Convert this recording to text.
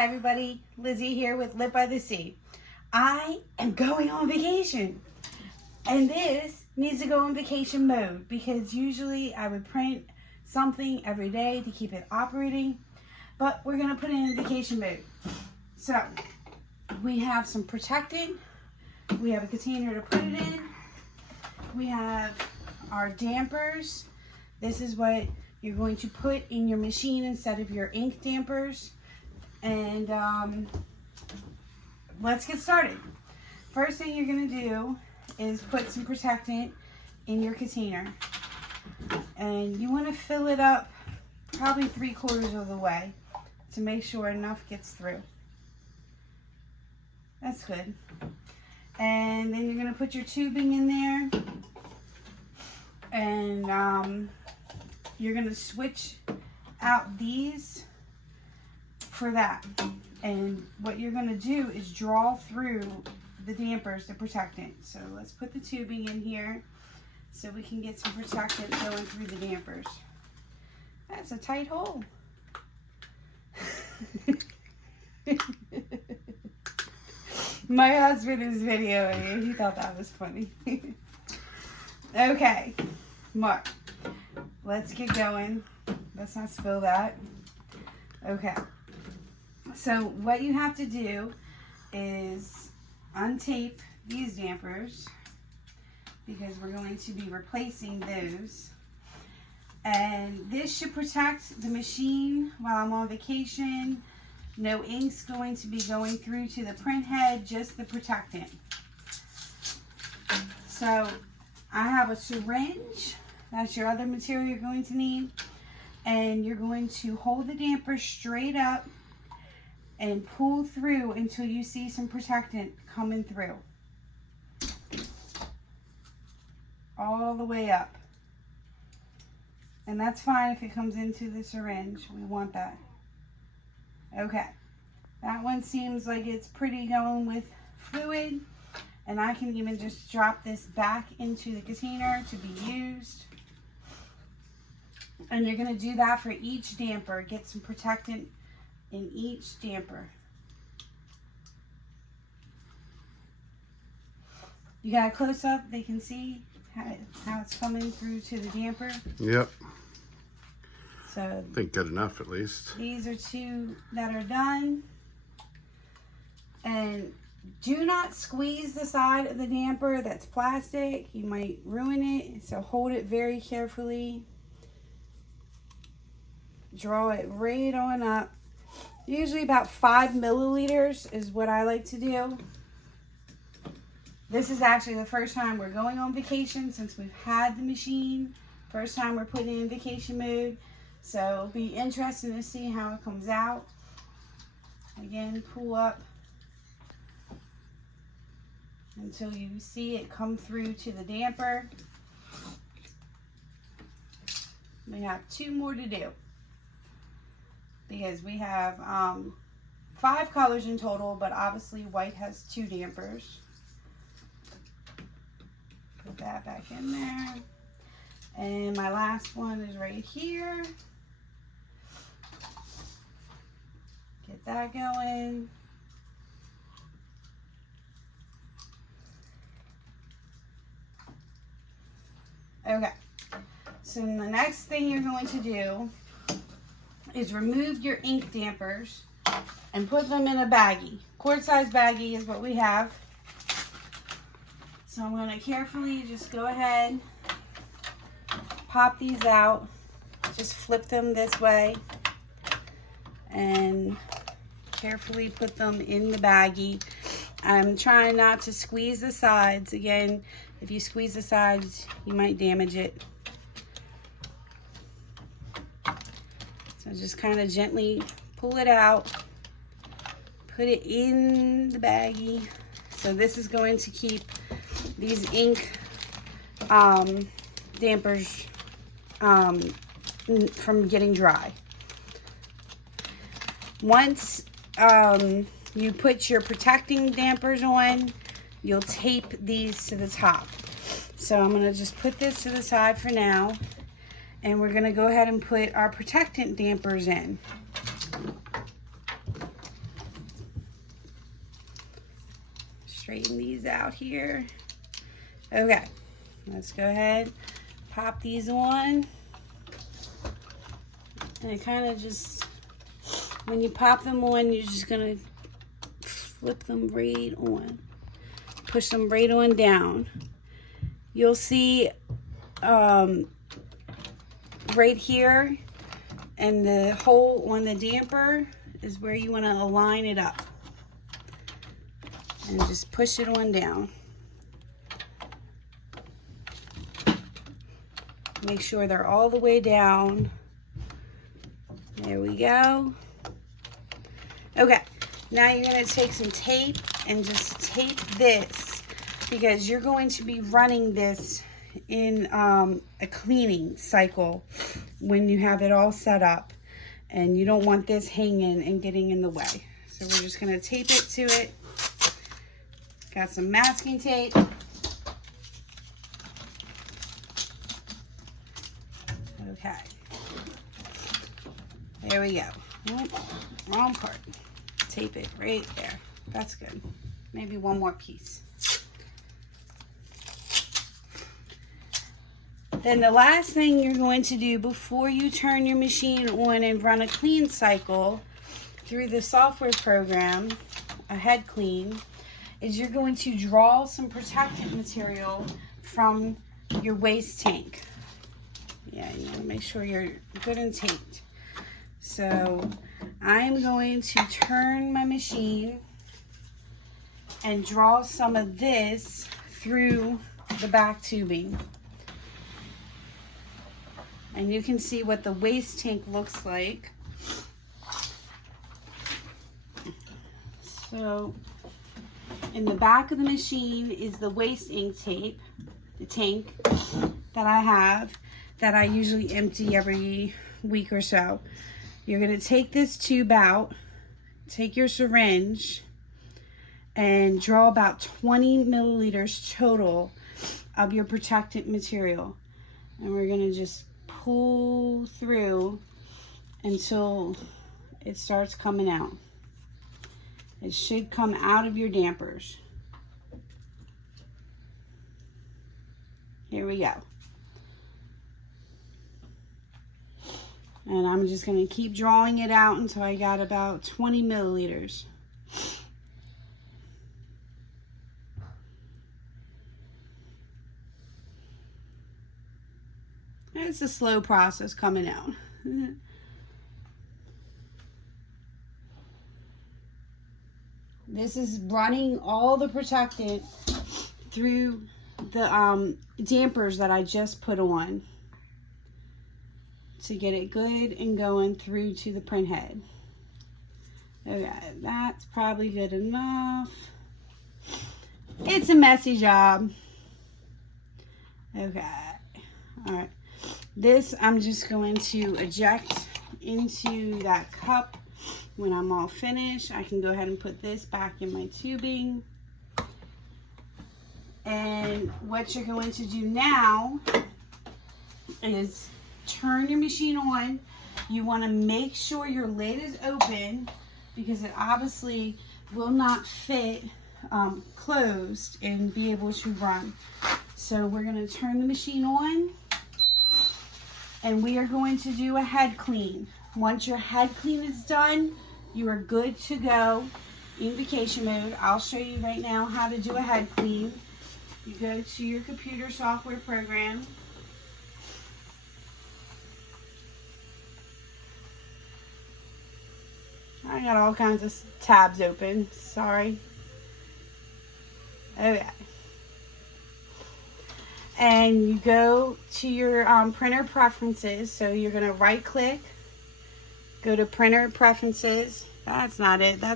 Hi everybody, Lizzie here with Lit by the Sea. I am going on vacation and this needs to go in vacation mode because usually I would print something every day to keep it operating, but we're going to put it in vacation mode. So we have some protectant, we have a container to put it in, we have our dampers. This is what you're going to put in your machine instead of your ink dampers. And let's get started. First thing you're going to do is put some protectant in your container. And you want to fill it up probably 3/4 of the way to make sure enough gets through. That's good. And then you're going to put your tubing in there. And you're going to switch out these for that. And what you're going to do is draw through the dampers, the protectant. So let's put the tubing in here so we can get some protectant going through the dampers. That's a tight hole. My husband is videoing. He thought that was funny. Okay, Mark, let's get going. Let's not spill that. Okay. So what you have to do is untape these dampers because we're going to be replacing those. And this should protect the machine while I'm on vacation. No ink's going to be going through to the print head, just the protectant. So I have a syringe. That's your other material you're going to need. And you're going to hold the damper straight up and pull through until you see some protectant coming through. All the way up. And that's fine if it comes into the syringe. We want that. Okay. That one seems like it's pretty going with fluid. And I can even just drop this back into the container to be used. And you're going to do that for each damper. Get some protectant in each damper. You got a close up, they can see how it's coming through to the damper. Yep. So I think good enough at least. These are 2 that are done. And do not squeeze the side of the damper that's plastic. You might ruin it. So hold it very carefully. Draw it right on up. Usually about 5 milliliters is what I like to do. This is actually the first time we're going on vacation since we've had the machine. First time we're putting it in vacation mode. So it'll be interesting to see how it comes out. Again, pull up until you see it come through to the damper. We have 2 more to do, because we have 5 colors in total, but obviously white has 2 dampers. Put that back in there. And my last one is right here. Get that going. Okay. So the next thing you're going to do is remove your ink dampers and put them in a baggie. Quart size baggie is what we have. So I'm going to carefully just go ahead, pop these out, just flip them this way, and carefully put them in the baggie. I'm trying not to squeeze the sides. Again, if you squeeze the sides, you might damage it. So just kind of gently pull it out, put it in the baggie. So this is going to keep these ink dampers from getting dry. Once you put your protecting dampers on, you'll tape these to the top. So I'm going to just put this to the side for now. And we're going to go ahead and put our protectant dampers in. straighten these out here. Okay, let's go ahead, pop these on. And it kind of just, when you pop them on, you're just gonna flip them right on. Push them right on down. You'll see right here, and the hole on the damper is where you want to align it up. And just push it on down. Make sure they're all the way down. There we go. Okay, now you're going to take some tape and just tape this, because you're going to be running this in a cleaning cycle when you have it all set up, and you don't want this hanging and getting in the way. So we're just going to tape it to it. Got some masking tape. Okay. There we go. Oh, wrong part. Tape it right there. That's good. Maybe one more piece. Then the last thing you're going to do before you turn your machine on and run a clean cycle through the software program, a head clean, is you're going to draw some protectant material from your waste tank. Yeah, you want to make sure you're good and taped. So I'm going to turn my machine and draw some of this through the back tubing. And you can see what the waste tank looks like. So in the back of the machine is the waste ink tape, the tank that I have, that I usually empty every week or so. You're going to take this tube out, take your syringe, and draw about 20 milliliters total of your protectant material. And we're going to just pull through until it starts coming out. It should come out of your dampers. Here we go. And I'm just going to keep drawing it out until I got about 20 milliliters. It's a slow process coming out. This is running all the protectant through the dampers that I just put on to get it good and going through to the print head. Okay, that's probably good enough. It's a messy job. Okay, all right. This I'm just going to eject into that cup. When I'm all finished, I can go ahead and put this back in my tubing. And what you're going to do now is turn your machine on. You want to make sure your lid is open, because it obviously will not fit closed and be able to run. So we're going to turn the machine on, and we are going to do a head clean. Once your head clean is done, you are good to go in vacation mode. I'll show you right now how to do a head clean. You go to your computer software program. I got all kinds of tabs open. Sorry. Okay. And you go to your printer preferences. So you're going to right click, go to printer preferences. That's not it. That's